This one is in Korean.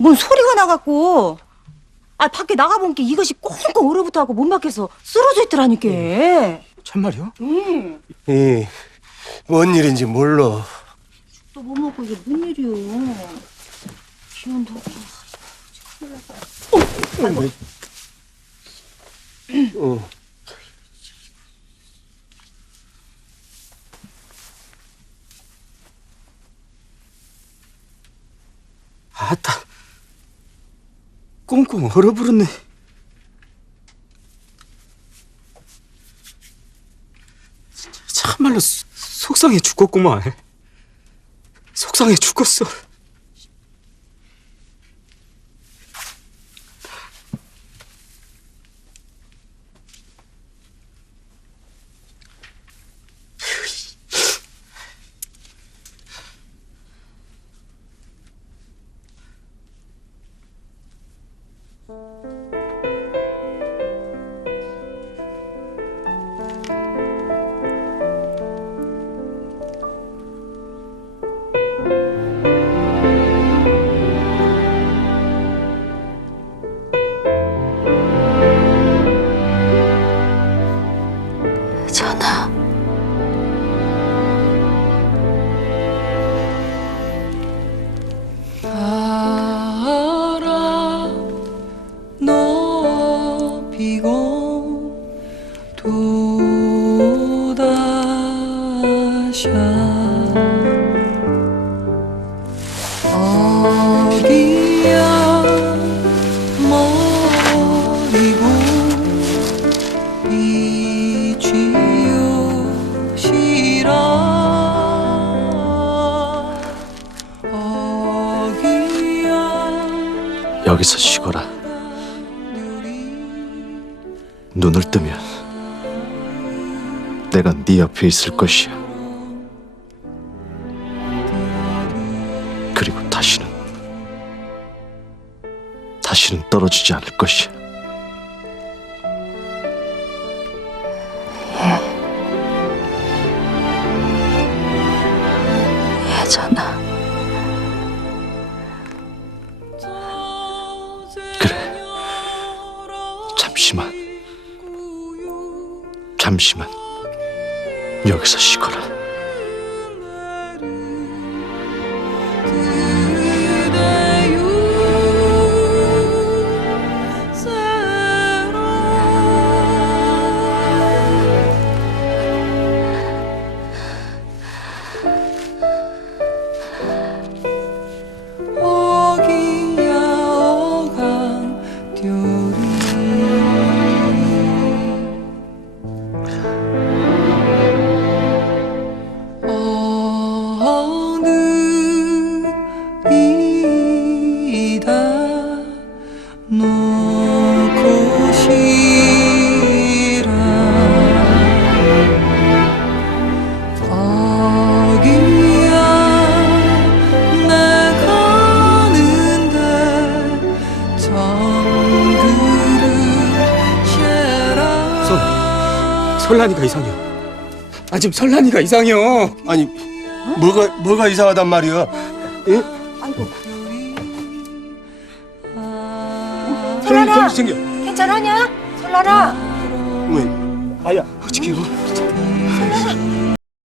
뭔 소리가 나갖고. 아, 밖에 나가본 게 이것이 꽁꽁 얼어붙어 하고 못 막혀서 쓰러져 있더라니까. 참말이요? 응. 이, 뭔 일인지 몰라. 또 뭐 먹고 이게 뭔 일이요? 기운도 없고. 어. 아따. 꽁꽁 얼어버렸네. 참말로 소- 속상해 죽겠구만. 속상해 죽겠어. 전화. 여기서 쉬거라. 눈을 뜨면 내가 네 옆에 있을 것이야. 그리고 다시는 다시는 떨어지지 않을 것이야. 예전아. 잠시만. 잠시만. 여기서 쉬거라. 설란이가 이상해요. 아 지금 설란이가 이상해요. 아니, 뭐가, 뭐가 이상하단 말이야? 아이고. 좀, 설라라. 생겨. 괜찮으냐? 설라라. 왜? 아야, 어떻게 이거?